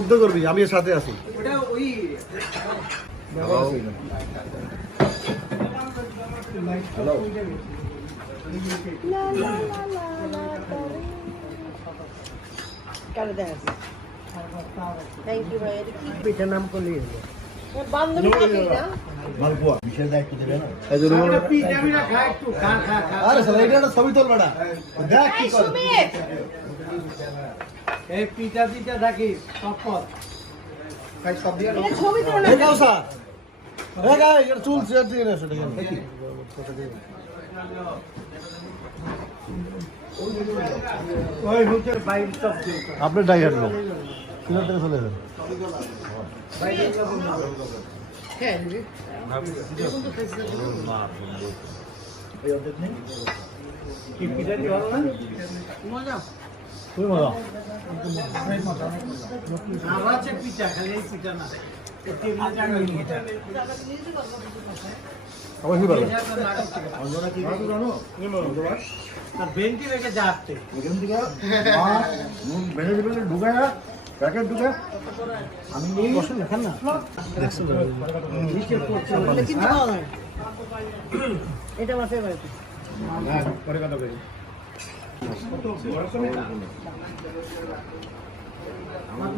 উদ্যোগ করবি, আমি এর সাথে আছি। পিঠার নাম করলি বান্ধবী থাকে না মালপোয়া বিশেষ দায়িত্ব দেবে না, এই জন্য আরে শালা এটা একটা ছবি তোল বেটা, দেখ কি করে এই পিঠা পিঠা থাকিস সব খাই সব দিয়া এটা ছবি তোলো না এই কাউসা এই গায় এর চুল ছেড়ে দিয়ে না সেটা কেন দেখি ওই হচ্ছে বাইরে সব আপনি ডাইরেক্ট লোক কিনা থেকে চলে যান হ্যাঁ কি পিঠা দিয়ে ভালো না মজা তুই মজা আমার আছে পিঠা খালি এই পিঠা না টেবিলে জায়গা নিয়ে এটা অবশ্যই পারবে অঞ্জনা কি জানো আর বেন্টি রেখে যাচ্ছে এখান থেকে মাছ বেড়ে বেড়ে ঢুকায় প্যাকেট ঢুকে আমি নিয়ে বসে লেখান না দেখছো কিন্তু ভালো নয় এটা আমার ফেভারিট হ্যাঁ পরে কথা বলি আমার